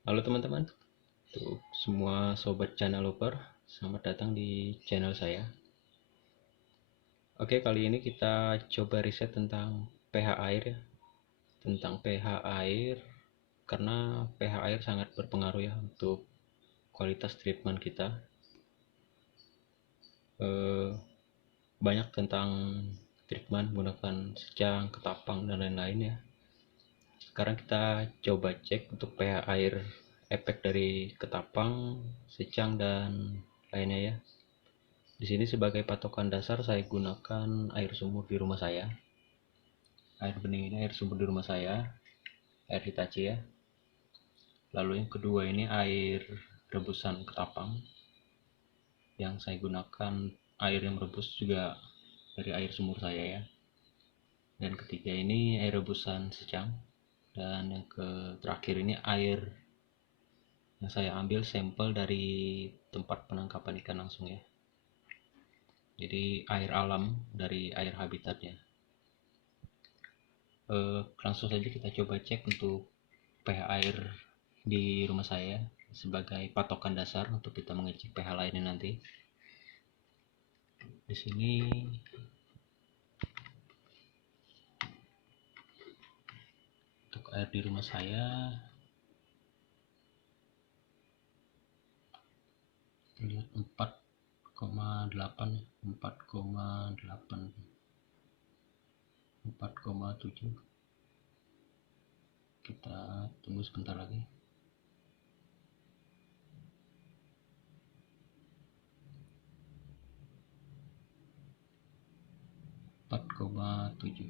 Halo teman-teman, untuk semua sobat channel lover, selamat datang di channel saya. Oke, kali ini kita coba riset tentang pH air ya, tentang pH air karena pH air sangat berpengaruh ya untuk kualitas treatment kita. Banyak tentang treatment menggunakan secang, ketapang dan lain-lain ya. Sekarang kita coba cek untuk pH air efek dari ketapang, secang dan lainnya ya. Di sini sebagai patokan dasar saya gunakan air sumur di rumah saya. Air bening ini air sumur di rumah saya, air Hitachi ya. Lalu yang kedua ini air rebusan ketapang. Yang saya gunakan air yang rebus juga dari air sumur saya ya. Dan ketiga ini air rebusan secang. Dan yang terakhir ini air yang saya ambil sampel dari tempat penangkapan ikan langsung ya. Jadi air alam dari air habitatnya. Langsung saja kita coba cek untuk pH air di rumah saya sebagai patokan dasar untuk kita mengecek pH lainnya nanti. Di sini untuk air di rumah saya lihat 4,8 4,7. Kita tunggu sebentar lagi. 4,7.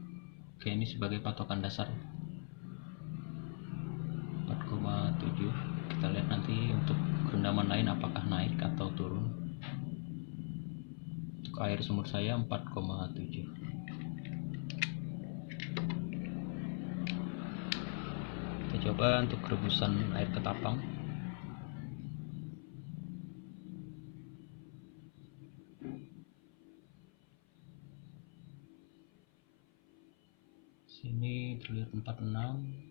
Oke, ini sebagai patokan dasar 4,7. Kita lihat nanti untuk rendaman lain apakah naik atau turun. Untuk air sumur saya 4,7. Kita coba untuk rebusan air ketapang. Sini terlihat 46.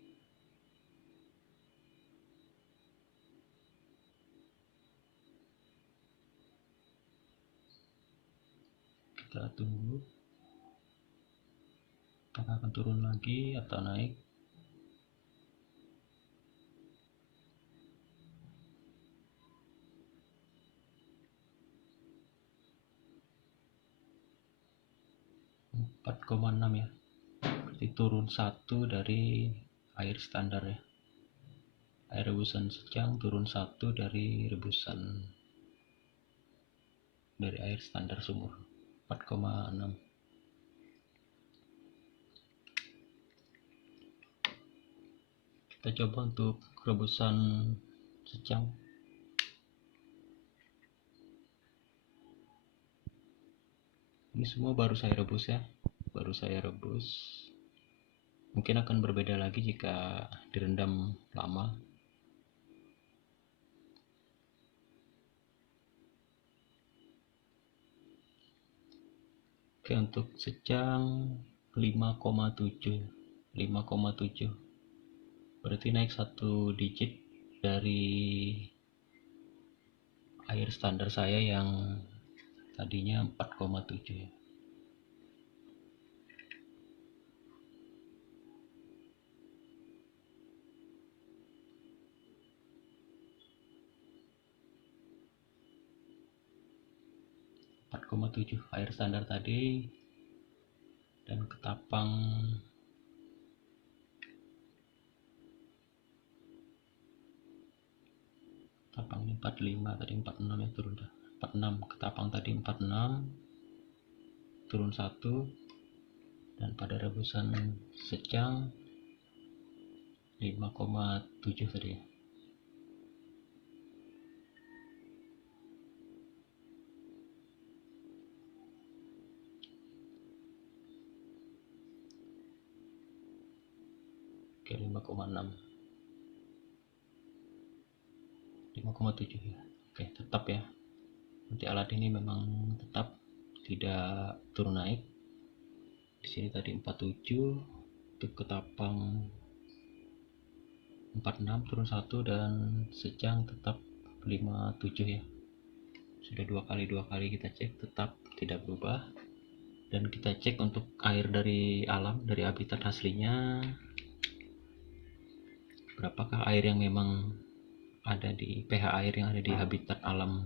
Kita tunggu apakah akan turun lagi atau naik. Empat koma enam ya, berarti turun 1 dari air standar ya. Air rebusan secang turun 1 dari rebusan dari air standar sumur 4,6. Kita coba untuk rebusan secang. Ini semua baru saya rebus ya, baru saya rebus. Mungkin akan berbeda lagi jika direndam lama. Oke, untuk secang 5,7. 5,7 berarti naik 1 digit dari air standar saya yang tadinya 4,7 ya. 4,7 air standar tadi. Dan ketapang ketapang 45, tadi 46 ya, turun 46. Ketapang tadi 46 turun 1. Dan pada rebusan secang 5,7 tadi ya. Oke, 5,6. 5,7 ya. Oke, tetap ya. Nanti alat ini memang tetap tidak turun naik. Di sini tadi 47, untuk ketapang 46 turun 1 dan secang tetap 57 ya. Sudah dua kali kita cek tetap tidak berubah. Dan kita cek untuk air dari alam, dari habitat aslinya, berapakah air yang memang ada di pH air yang ada di habitat alam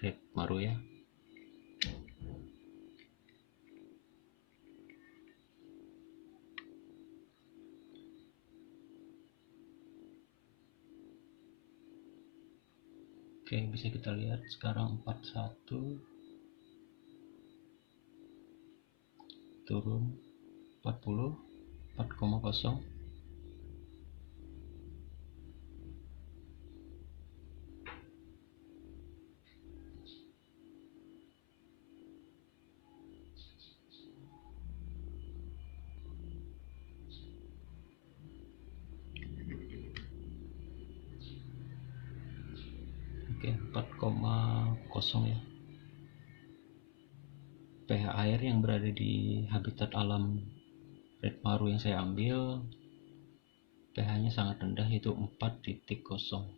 red maru ya. Oke, bisa kita lihat sekarang 41 turun 40, 4,0. Oke, 4,0 ya. pH air yang berada di habitat alam red maru yang saya ambil pH-nya sangat rendah, yaitu 4,0.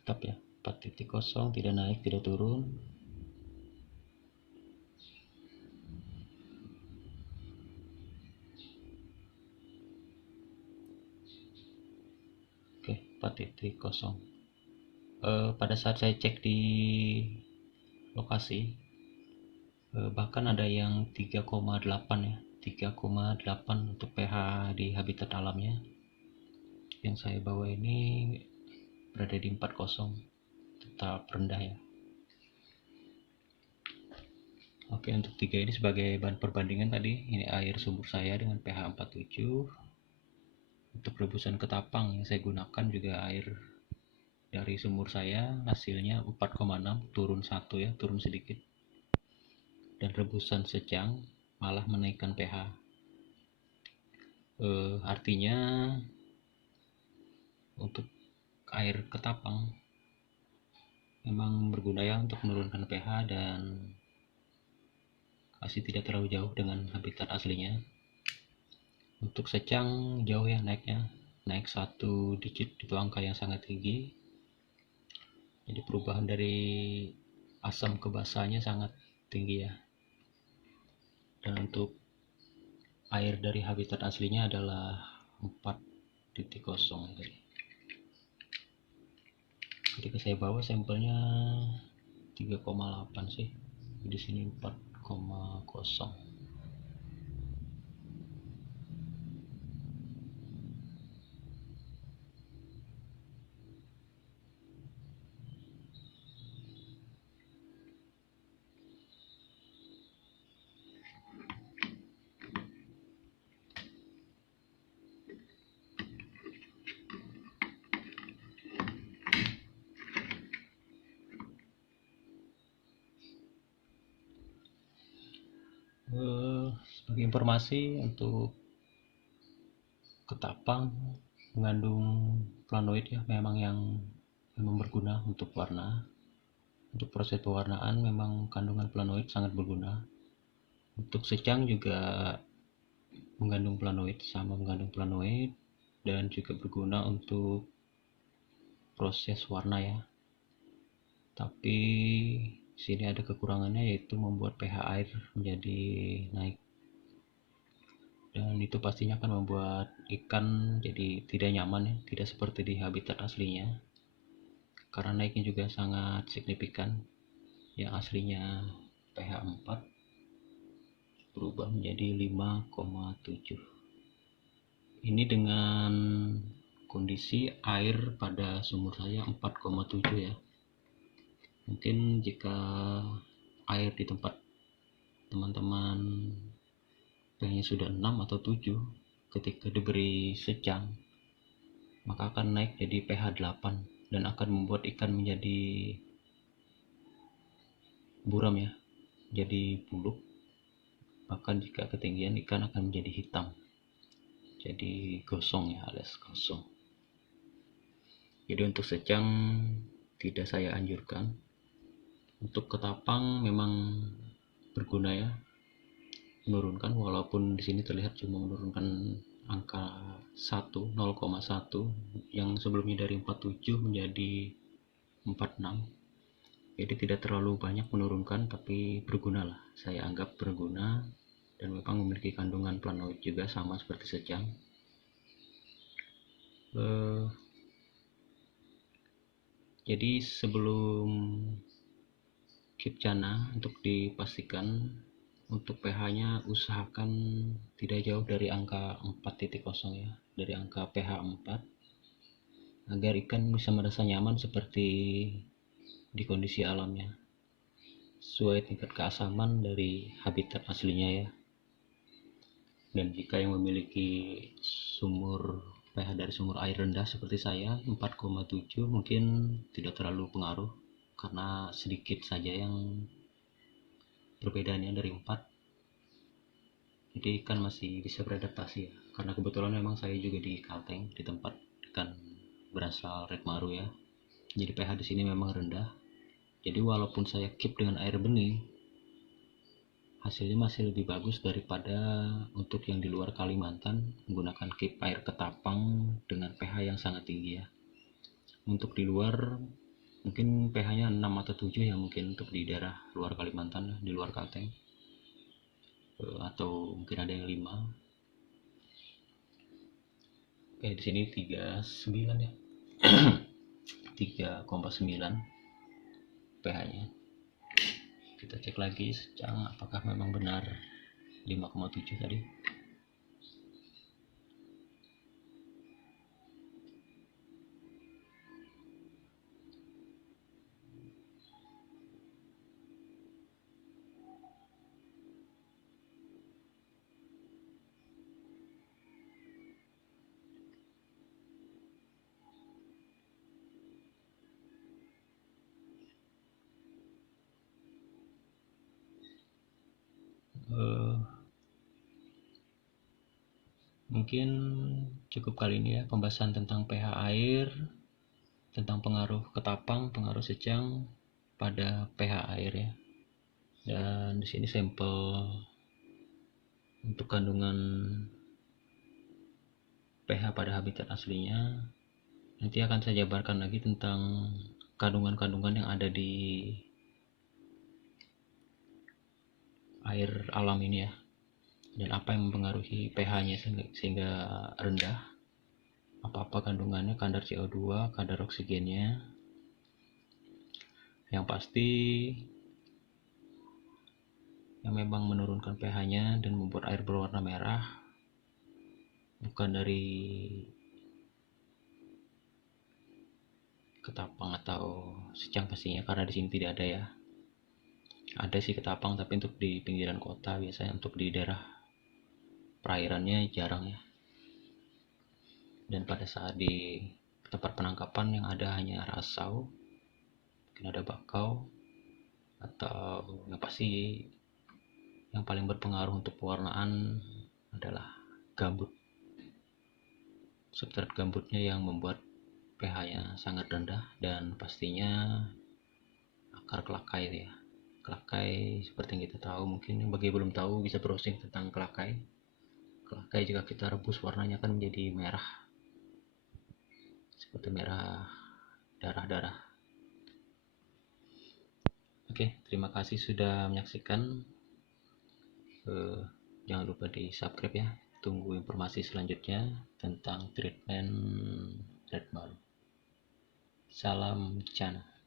Tetap ya, 4,0, tidak naik tidak turun. Oke, 4,0. Pada saat saya cek di lokasi, bahkan ada yang 3,8 ya, 3,8 untuk pH di habitat alamnya. Yang saya bawa ini berada di 40, tetap rendah ya. Oke, untuk 3 ini sebagai bahan perbandingan tadi, ini air sumur saya dengan pH 47. Untuk rebusan ketapang yang saya gunakan juga air dari sumur saya, hasilnya 4,6, turun 1 ya, turun sedikit. Dan rebusan secang malah menaikkan pH. Artinya untuk air ketapang memang berguna ya untuk menurunkan pH dan masih tidak terlalu jauh dengan habitat aslinya. Untuk secang jauh ya naiknya, naik 1 digit, itu angka yang sangat tinggi. Jadi perubahan dari asam ke basanya sangat tinggi ya. Dan untuk air dari habitat aslinya adalah 4,0 tadi. Ketika saya bawa sampelnya 3,8 sih, di sini 4,0. Sebagai informasi, untuk ketapang mengandung flavonoid ya, memang berguna untuk warna. Untuk proses pewarnaan memang kandungan flavonoid sangat berguna. Untuk secang juga mengandung flavonoid, dan juga berguna untuk proses warna ya. Tapi sini ada kekurangannya, yaitu membuat pH air menjadi naik. Dan itu pastinya akan membuat ikan jadi tidak nyaman ya, tidak seperti di habitat aslinya. Karena naiknya juga sangat signifikan. Yang aslinya pH 4 berubah menjadi 5,7. Ini dengan kondisi air pada sumur saya 4,7 ya. Mungkin jika air di tempat teman-teman pH-nya sudah 6 atau 7, ketika diberi secang maka akan naik jadi pH 8 dan akan membuat ikan menjadi buram ya, jadi buluk. Bahkan jika ketinggian, ikan akan menjadi hitam, jadi gosong ya, alias gosong. Jadi untuk secang tidak saya anjurkan. Untuk ketapang memang berguna ya, menurunkan, walaupun di sini terlihat cuma menurunkan angka 0,1 yang sebelumnya dari 47 menjadi 46. Jadi tidak terlalu banyak menurunkan, tapi berguna lah, saya anggap berguna, dan memang memiliki kandungan planoid juga sama seperti secang. Jadi sebelum Kipcana, untuk dipastikan untuk pH-nya usahakan tidak jauh dari angka 4.0 ya, dari angka pH 4, agar ikan bisa merasa nyaman seperti di kondisi alamnya, sesuai tingkat keasaman dari habitat aslinya ya. Dan jika yang memiliki sumur pH dari sumur air rendah seperti saya 4,7, mungkin tidak terlalu pengaruh karena sedikit saja yang perbedaannya dari 4. Jadi ikan masih bisa beradaptasi ya, karena kebetulan memang saya juga di Kalteng, di tempat ikan berasal red maru ya. Jadi pH di sini memang rendah. Jadi walaupun saya keep dengan air bening, hasilnya masih lebih bagus daripada untuk yang di luar Kalimantan menggunakan keep air ketapang dengan pH yang sangat tinggi ya. Untuk di luar mungkin pH-nya 6 atau 7 ya, mungkin untuk di daerah luar Kalimantan, di luar Kalteng, atau mungkin ada yang 5. Di sini 39 ya. 3,9 pH-nya. Kita cek lagi secang apakah memang benar 5,7 tadi. Mungkin cukup kali ini ya pembahasan tentang pH air, tentang pengaruh ketapang, pengaruh secang pada pH air ya. Dan di sini sampel untuk kandungan pH pada habitat aslinya. Nanti akan saya jabarkan lagi tentang kandungan-kandungan yang ada di air alam ini ya, dan apa yang mempengaruhi pH-nya sehingga rendah, apa-apa kandungannya, kadar CO2, kadar oksigennya. Yang pasti yang memang menurunkan pH-nya dan membuat air berwarna merah bukan dari ketapang atau secang pastinya, karena di sini tidak ada ya. Ada sih ketapang, tapi untuk di pinggiran kota, biasanya untuk di daerah perairannya jarang ya. Dan pada saat di tempat penangkapan yang ada hanya rasau, mungkin ada bakau, atau yang pasti yang paling berpengaruh untuk pewarnaan adalah gambut. Substrat gambutnya yang membuat pH-nya sangat rendah, dan pastinya akar kelakai ya. Kelakai seperti yang kita tahu, mungkin bagi yang belum tahu bisa browsing tentang kelakai. Kelakai jika kita rebus warnanya akan menjadi merah, seperti merah darah-darah. Oke, terima kasih sudah menyaksikan. Jangan lupa di subscribe ya. Tunggu informasi selanjutnya tentang treatment red maru. Salam Cana.